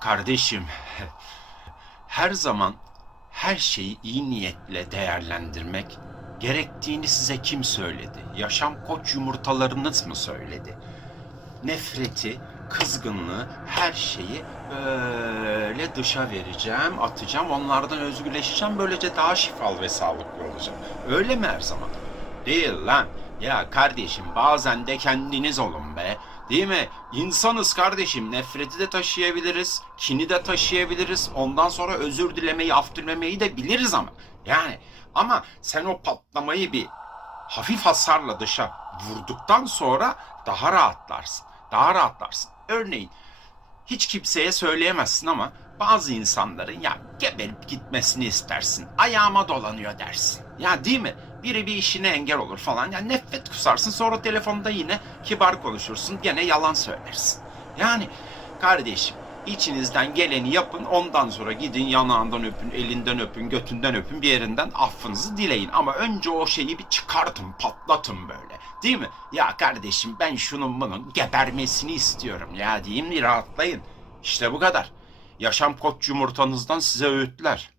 Kardeşim, her zaman her şeyi iyi niyetle değerlendirmek gerektiğini size kim söyledi? Yaşam koç yumurtalarınız mı söyledi? Nefreti, kızgınlığı, her şeyi böyle dışa vereceğim, atacağım, onlardan özgürleşeceğim. Böylece daha şifalı ve sağlıklı olacağım. Öyle mi her zaman? Değil lan. Ya kardeşim bazen de kendiniz olun be. Değil mi? İnsanız kardeşim. Nefreti de taşıyabiliriz. Kini de taşıyabiliriz. Ondan sonra özür dilemeyi, af dilemeyi de biliriz ama. Yani ama sen o patlamayı bir hafif hasarla dışa vurduktan sonra daha rahatlarsın. Daha rahatlarsın. Örneğin hiç kimseye söyleyemezsin ama bazı insanların ya geberip gitmesini istersin. Ayağıma dolanıyor dersin. Ya değil mi? Biri bir işine engel olur falan. Ya nefret kusarsın sonra telefonda yine kibar konuşursun. Gene yalan söylersin. Yani kardeşim içinizden geleni yapın ondan sonra gidin yanağından öpün, elinden öpün, götünden öpün bir yerinden affınızı dileyin. Ama önce o şeyi bir çıkartın, patlatın böyle. Değil mi? Ya kardeşim ben şunun bunun gebermesini istiyorum ya diyeyim bir rahatlayın. İşte bu kadar. Yaşam koç yumurtanızdan size öğütler.